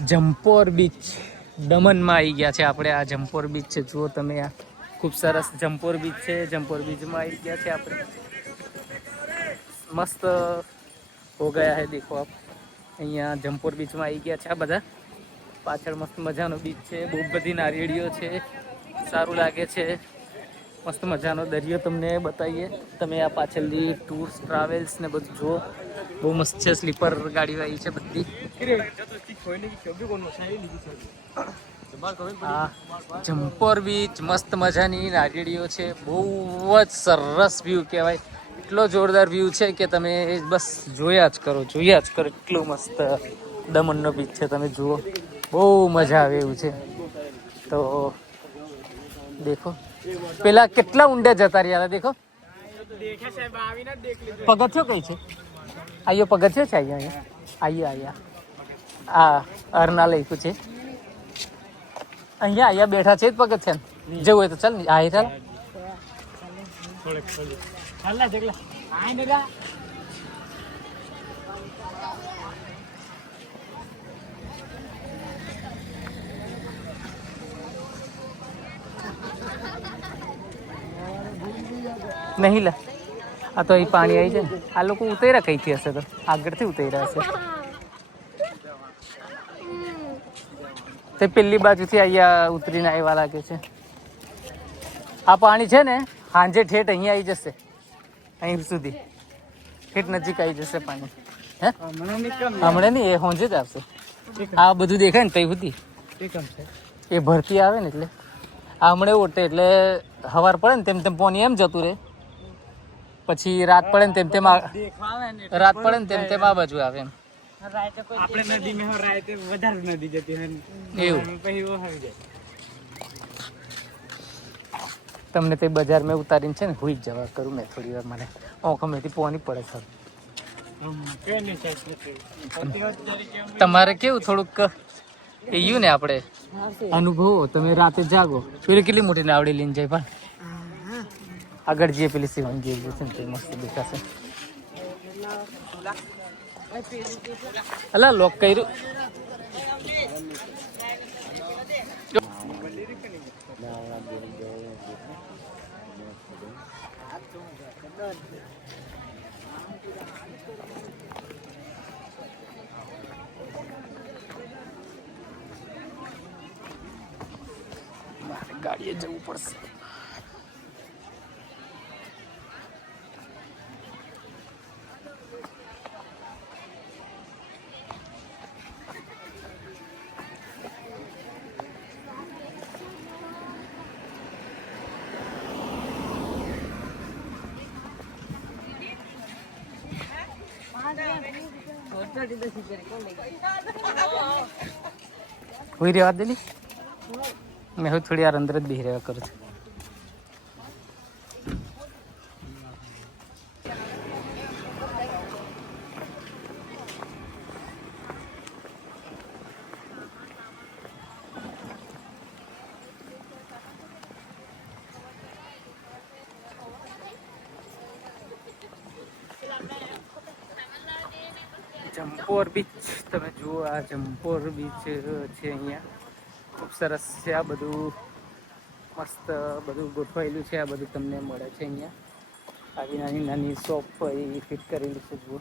Jampore beach દમણમાં આવી ગયા છે આપણે. આ જમ્પોર બીચ છે. જુઓ તમે આ. ખૂબ સરસ જમ્પોર બીચ છે. જમ્પોર બીચમાં આવી ગયા છે આપણે. મસ્ત હો ગયા હે દેખો આપ. અહીંયા જમ્પોર બીચમાં આવી ગયા છે આ બધા. પાછળ મસ્ત મજાનો બીચ છે. બહુ બધી નારિયેળીઓ છે. સારું લાગે છે. મસ્ત મજાનો દરિયો તમને બતાવીએ. તમે આ પાછળની ટૂર્સ ટ્રાવેલ્સ ને બધું જુઓ. બહુ મસ્ત છે, સ્લીપર ગાડીઓ આવી છે બધી. જમ્પોર બીચ મસ્ત મજાની નારિયેળીઓ છે, બહુ જ સરસ વ્યૂ કહેવાય. એટલો જોરદાર વ્યૂ છે કે તમે બસ જોયા જ કરો, જોયા જ કરો. એટલું મસ્ત દમણનો બીચ છે, તમે જુઓ. બહુ મજા આવે એવું છે. તો દેખો. પેલા કેટલા ઊંડે જતા રહ્યા દેખો. પગથિયો કઈ છે? પગથિયો છે અહીંયા અહીંયા આયા આ અરના લખ્યું છે. અહીંયા અહીંયા બેઠા છે જ પગથિયા. જવું હોય તો ચાલ ને, આ ચાલ. નહીં લે. આ તો અહીં પાણી આવી જાય. આ લોકો ઉતર્યા કઈથી હશે તો? આગળથી ઉતર્યા હશે. તે પેલી બાજુથી અહીંયા ઉતરીને આવ્યા લાગે છે. આ પાણી છે ને સાંજે ઠેઠ અહીંયા આવી જશે. અહીં સુધી. ઠેઠ નજીક આવી જશે પાણી. હે? હમણાં નહીં, એ હોંજે જ આવશે. આ બધું દેખાય ને તઈ સુધી. એ ભરતી આવે ને એટલે. આ હમણાં ઓટે એટલે હવાર પડે ને તેમ તેમ પોની એમ જતું રહે. પછી રાત પડે ને તેમ તેમ રાત પડે ને તેમ તેમ આ બાજુ આવે એમ. આપણે નદી માં રાતે વધારે નદી જતી હોય એવું. પછી ઓ આવી જાય. તમને તે બજારમાં ઉતારીને છે ને હુઈ જ જવા કરું મેં થોડી વાર મને. ઓંખમેથી પોની પડે સર તમારે કેવું થોડુંક? એ યુ ને આપણે. અનુભવો તમે રાતે જાગો. પેલી કેટલી મોટી નાવડી લઈને જાય પણ આગળ જે પેલી શિવંગી જે છે ને તે મસ્ત દેખાશે અલા લોક કર્યું ગાડીએ જવું પડશે કોઈ રેવા દેલી? મેં હું થોડી વાર અંદર જ બેસી રહ્યા કરું છું. જમ્પોર બીચ તમે જુઓ આ જમ્પોર બીચ છે અહીંયા. ખૂબ સરસ છે આ બધું. મસ્ત બધું ગોઠવાયેલું છે, આ બધું તમને મળે છે અહીંયા. આવી નાની નાની શોપ ફિટ કરેલી છે, જુઓ.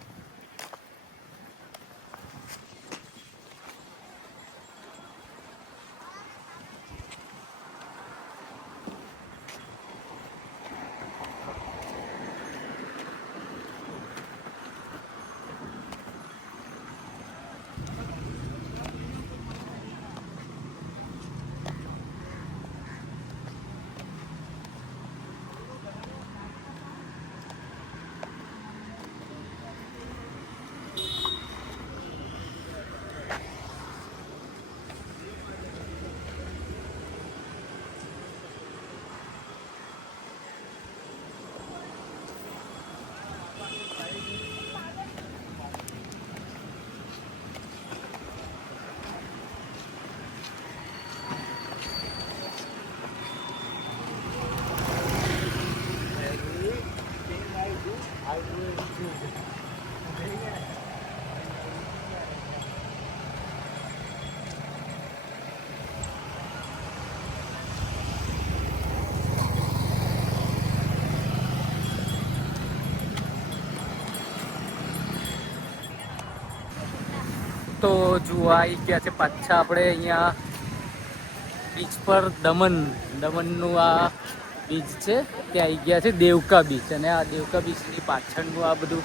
તો જુઓ આવી ગયા છે? પાછા આપણે અહીંયા બીચ પર દમન. દમનનું આ બીચ છે. ત્યાં આવી ગયા છે દેવકા બીચ અને આ દેવકા બીચની પાછળનું આ બધું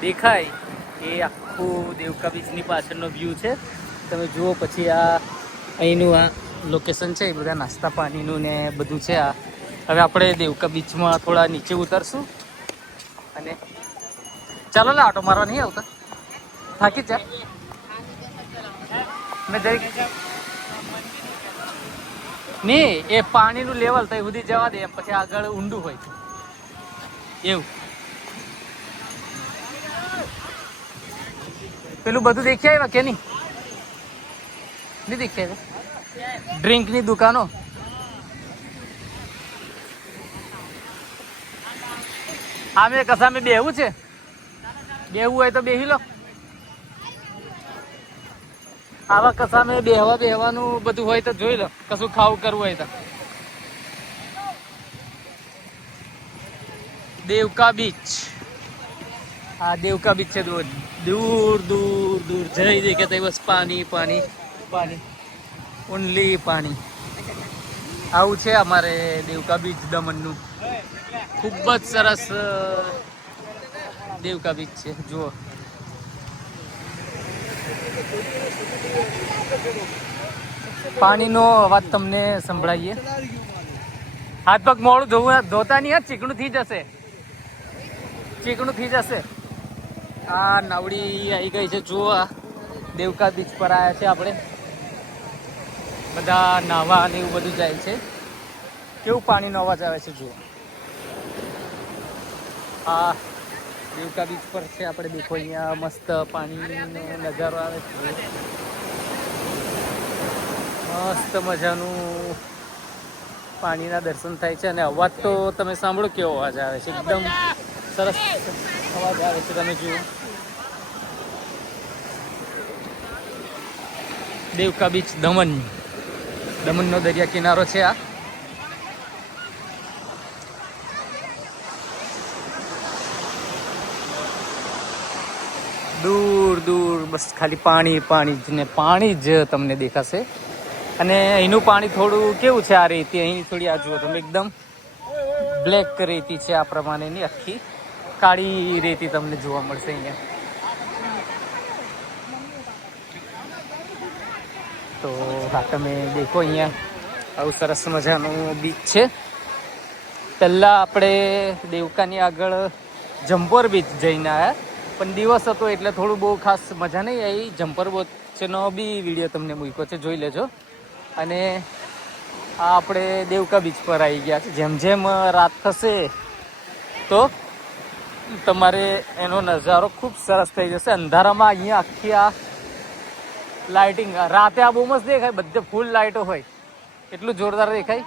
દેખાય એ આખું દેવકા બીચની પાછળનો વ્યૂ છે. તમે જુઓ પછી આ અહીંનું આ લોકેશન છે, એ બધા નાસ્તા પાણીનું ને બધું છે આ. હવે આપણે દેવકા બીચમાં થોડા નીચે ઉતરશું. અને ચાલો લે, આટો મારવા નહીં આવતા? થાકી જ. નહીં, એ પાણીનું લેવલ ત્યાં સુધી જવા દે, પછી આગળ ઊંડું હોય. એવું. પેલું બધું દેખી આવ્યા કે નહીં? નહીં દેખી આવ્યા ડ્રિંકની દુકાનો? આમે કસામે બેહવું છે? બેહવું હોય તો બેહી લો. આવા કસામે બેહવા બેહવાનું બધું હોય તો જોઈ લો કશું ખાવું કરવું હોય તો. દેવકા બીચ હા દેવકા બીચ છે દૂર. દૂર દૂર દૂર. જઈ દેખે તો બસ પાણી પાણી. પાણી. ઓનલી પાણી. આવું છે અમારે દેવકા બીચ દમણનું. ખૂબ જ સરસ દેવકા બીચ છે. જુઓ. પાણીનો અવાજ તમને સંભળાઈએ. હાથ પગ મોડું ધોવું ધોતા નહીં ચીકણું થઈ જશે. ચીકણું થઈ જશે. આ નાવડી આવી ગઈ છે, જુઓ દેવકા બીચ પર આવ્યા છે આપણે. બધા નાવા ને એવું બધું જાય છે. કેવું પાણીનો અવાજ આવે છે, જુઓ. આ દેવકા બીચ પર છે. આપણે દેખો અહીંયા મસ્ત પાણીનો નજારો આવે છે. મસ્ત મજાનું પાણીના દર્શન થાય છે. અને અવાજ તો તમે સાંભળો કેવો અવાજ આવે છે. એકદમ સરસ અવાજ આવે છે તમે જુઓ. દેવકા બીચ દમણ. દમણનો દરિયા કિનારો છે આ. દૂર, બસ ખાલી પાણી પાણી જ ને પાણી જ તમને દેખાશે. અને અહીંનું પાણી થોડું કેવું છે આ રેતી? અહીં થોડી આ જુઓ તમે એકદમ બ્લેક રેતી છે આ પ્રમાણેની આખી. કાળી રેતી તમને જોવા મળશે અહીંયા. તો હા, તમે દેખો અહીંયા. આવું સરસ મજાનું બીચ છે. પહેલાં આપણે દેવકાની આગળ જંપોર બીચ જઈને આવ્યા પણ દિવસ હતો એટલે થોડું બહુ ખાસ મજા નહીં આવી. જમ્પર બોચનો બી વીડિયો તમને મૂક્યો છે જોઈ લેજો. અને આ આપણે દેવકા બીચ પર આવી ગયા છે. જેમ જેમ રાત થશે તો તમારે એનો નજારો ખૂબ સરસ થઈ જશે. અંધારામાં અહીંયા આખી આ લાઇટિંગ રાતે આ બહુ મસ્ત દેખાય બધે ફૂલ લાઇટો હોય. એટલું જોરદાર દેખાય.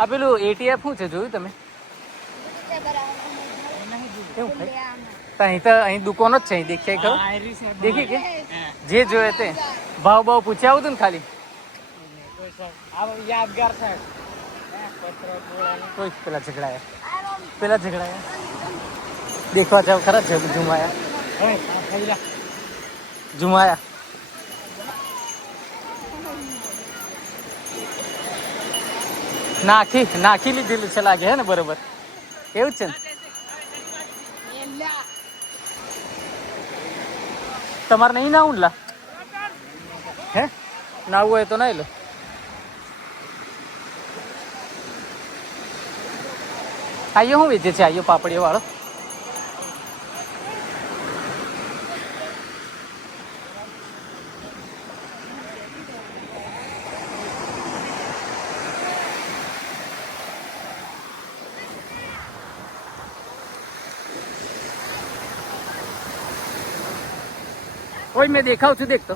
આ પેલું એટીએફ શું છે જોયું તમે? એવું તો અહીં તો અહીં દુકાનો જ છે અહીં દેખાય ખબર દેખી કે? જે જોયે તે. ભાવ ભાવ પૂછ્યા આવું હતું ને ખાલી? યાદગાર ગોળા. કોઈ પેલા ઝઘડાયા. પેલા ઝઘડાયા. દેખવા જાવ ખરા છે જુમાયા જુમાયા નાખી નાખી લીધેલું છે લાગે હે ને બરોબર? એવું છે ને? તમારે નહીં નાવું લા. હે? નાવું હોય તો નહીં લો. આયો હું વેચે છે? આયો પાપડીઓ વાળો ઓય, મેં દેખાવ છું દેખતો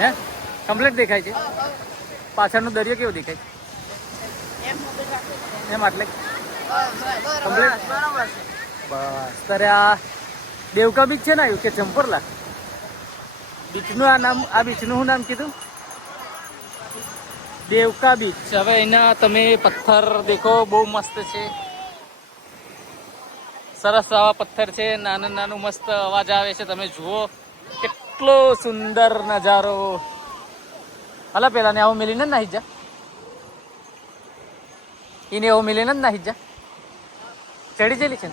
હે? કમ્પ્લેટ દેખાય છે? પાછળનો દરિયો કેવો દેખાય? એમ આટલે? કમ્પ્લેટ બસ, તારે આ દેવકા બીચ છે ને આવ્યું કે ચંપરલા બીચનું આ નામ, આ બીચનું શું નામ કીધું? દેવકા બીચ. હવે એના તમે પથ્થર દેખો, બહુ મસ્ત છે. સરસ આવા પથ્થર છે, નાનું નાનું મસ્ત અવાજ આવે છે, તમે જુઓ. કેટલો સુંદર નજારો. હલા પેલા ને આવું મિલીને જ નાહી જા. એને એવું મિલીને જ નાહી જા. ચડી જેલી છે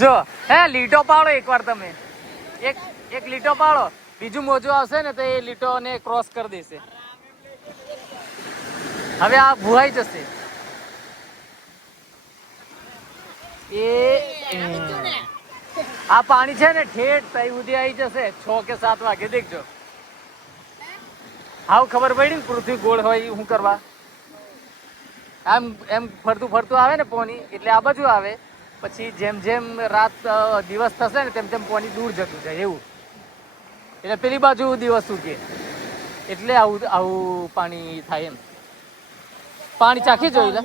જો, હે, લીટો પાડો એકવાર તમે. એક એક લીટો પાડો. બીજું મોજું આવશે ને તો એ લીટોને ક્રોસ કરી દેશે. હવે આ ભુવાઈ જશે. એ આ પાણી છે ને ઠેઠ તઈ સુધી આવી જશે. છ કે સાત વાગે દેખજો. હાવ ખબર પડી ને પૃથ્વી ગોળ હોય શું કરવા? આમ એમ ફરતું ફરતું આવે ને પોની એટલે આ બાજુ આવે. પછી જેમ જેમ રાત દિવસ થશે ને તેમ તેમ પોની દૂર જતું જાય એવું. એટલે પેલી બાજુ દિવસ ઉગે. એટલે આવું આવું પાણી થાય એમ. પાણી ચાખી જોયું ને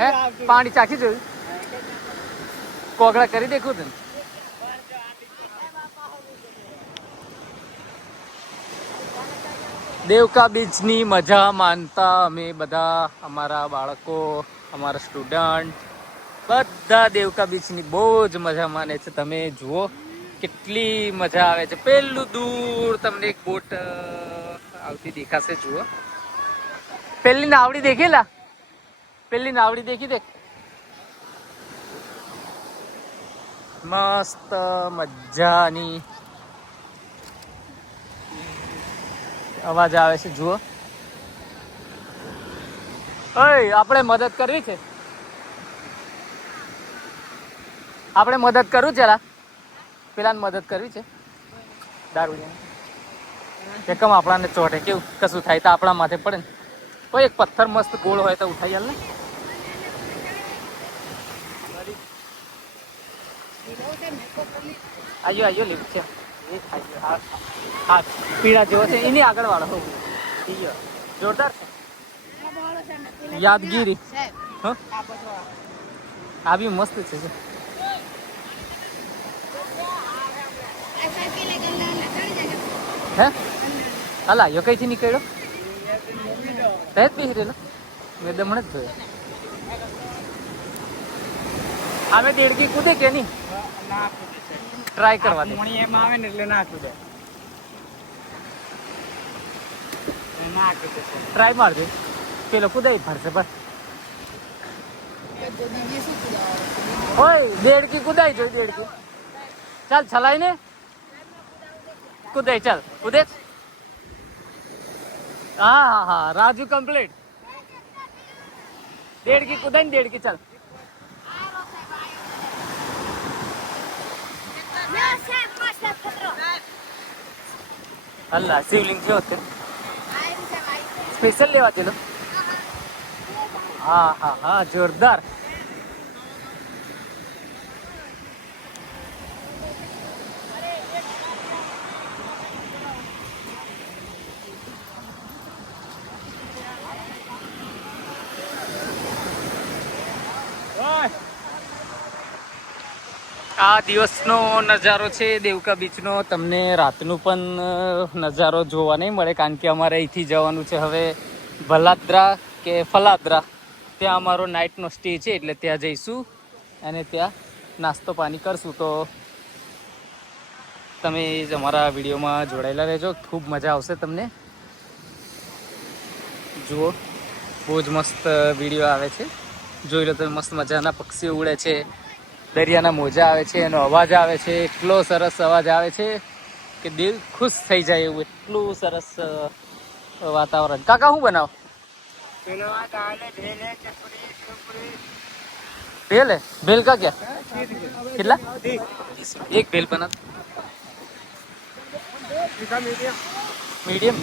હે? પાણી ચાખી જોયું? કોગળા કરી દેખું તને. દેવકા બીચની મજા માનતા અમે બધા, અમારા બાળકો, અમારા સ્ટુડન્ટ બધા દેવકા બીચની બહુ જ મજા માને છે. તમે જુઓ. કેટલી મજા આવે છે. પેલું દૂર તમને એક બોટ આવતી દેખાશે, જુઓ. પેલી નાવડી દેખેલા? પેલી નાવડી દેખી દેખ મસ્ત મજાની અવાજ આવે છે, જુઓ. ઓય આપણે મદદ કરવી છે? આપણે મદદ કરવું છે પેલાને મદદ કરવી છે. દારૂ કે કમ આપણાને ચોટે. કેવું? કશું થાય તો આપણા માથે પડે ને. કોઈ એક પથ્થર મસ્ત ગોળ હોય તો ઉઠાઈ હાલ ને. આયો આયો લીવ છે પીળા જેવો છે. એની આગળ વાળો જોરદાર છે. યાદગીરી. હ? આ બી મસ્ત છે. હે? અલા યો કઈથી નીકળ્યો? પહેત બેસી રહેલો મેં દમણ જ જોયો અમે દેડકી કૂદે કે નહીં. ટ્રાય કરવા દે. મણી એમાં આવે ને એટલે ના કૂદે. ના. ટ્રાય મારજો પેલો કૂદાઈ ફરશે બસ ઓય દેડકી કૂદાઈ જોઈ દેડકી. ચાલ છલાઈ ને. કુદાઈ ચાલ. કુદે હા હા હા. રાજુ કમ્પ્લીટ દેડકી કુદાઈ ને દેડકી, ચાલ. અલ્લા, શિવલિંગ થયો તે સ્પેશિયલ લેવા દેલો હા હા હા, જોરદાર ઓય, આ દિવસનો નજારો છે દેવકા બીચનો. તમને રાતનું પણ નજારો જોવા નહીં મળે, કારણ કે અમારે અહીંથી જવાનું છે હવે ભલાદ્રા કે ફલાદ્રા. ત્યાં અમારો નાઇટનો સ્ટે છે, એટલે ત્યાં જઈશું અને ત્યાં નાસ્તો પાણી કરશું. તો તમે જ અમારા વિડીયોમાં જોડાયેલા રહેજો. ખૂબ મજા આવશે તમને. જુઓ, બહુ જ મસ્ત વીડિયો આવે છે. જોઈ લો તમે, મસ્ત મજાના પક્ષીઓ ઉડે છે. દરિયાના મોજા આવે છે, એનો અવાજ આવે છે, એટલો સરસ અવાજ આવે છે કે દિલ ખુશ થઈ જાય એવું, એટલું સરસ વાતાવરણ. કાકા, શું બનાવ? ભેલ હે? ભેલ કા ક્યાં? કેટલા? એક ભેલ બનાવ. મીડિયમ? મીડિયમ?